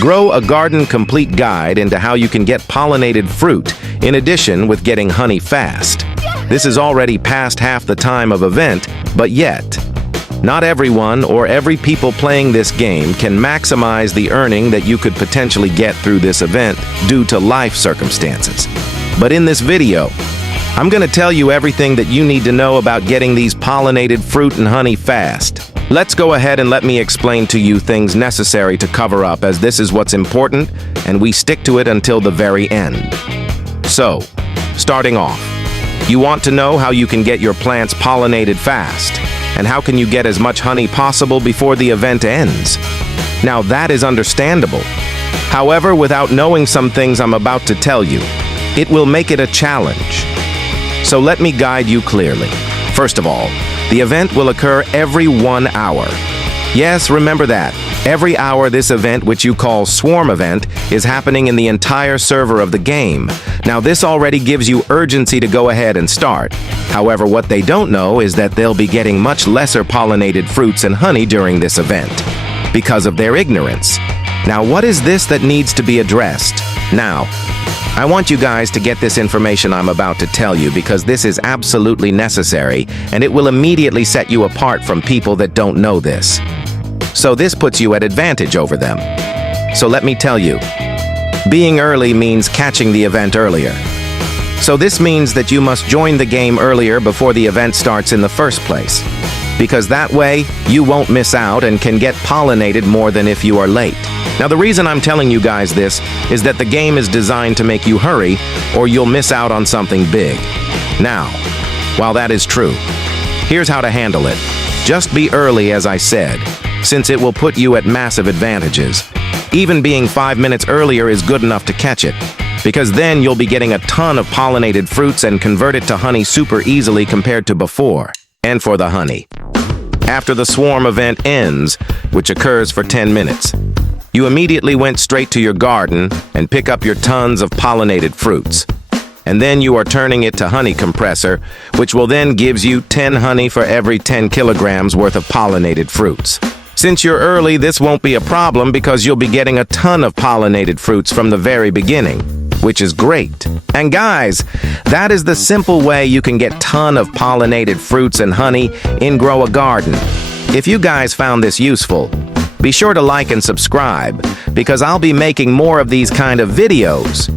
Grow a Garden Complete Guide into how you can get pollinated fruit, in addition with getting honey fast. This is already past half the time of event, but yet, not everyone or every people playing this game can maximize the earning that you could potentially get through this event due to life circumstances. But in this video, I'm going to tell you everything that you need to know about getting these pollinated fruit and honey fast. Let's go ahead and let me explain to you things necessary to cover up, as this is what's important and we stick to it until the very end. So, starting off, you want to know how you can get your plants pollinated fast, and how can you get as much honey possible before the event ends? Now that is understandable. However, without knowing some things I'm about to tell you, it will make it a challenge. So let me guide you clearly. First of all, the event will occur every 1 hour. Yes, remember that. Every hour this event, which you call Swarm Event, is happening in the entire server of the game. Now this already gives you urgency to go ahead and start. However, what they don't know is that they'll be getting much lesser pollinated fruits and honey during this event, because of their ignorance. Now what is this that needs to be addressed? Now, I want you guys to get this information I'm about to tell you, because this is absolutely necessary, and it will immediately set you apart from people that don't know this. So this puts you at advantage over them. So let me tell you, being early means catching the event earlier. So this means that you must join the game earlier before the event starts in the first place, because that way you won't miss out and can get pollinated more than if you are late. Now the reason I'm telling you guys this is that the game is designed to make you hurry, or you'll miss out on something big. Now, while that is true, here's how to handle it. Just be early, as I said, since it will put you at massive advantages. Even being 5 minutes earlier is good enough to catch it, because then you'll be getting a ton of pollinated fruits and convert it to honey super easily compared to before. And for the honey, after the swarm event ends, which occurs for 10 minutes, you immediately went straight to your garden and pick up your tons of pollinated fruits. And then you are turning it to honey compressor, which will then gives you 10 honey for every 10 kilograms worth of pollinated fruits. Since you're early, this won't be a problem because you'll be getting a ton of pollinated fruits from the very beginning, which is great. And guys, that is the simple way you can get ton of pollinated fruits and honey in Grow a Garden. If you guys found this useful, be sure to like and subscribe, because I'll be making more of these kind of videos.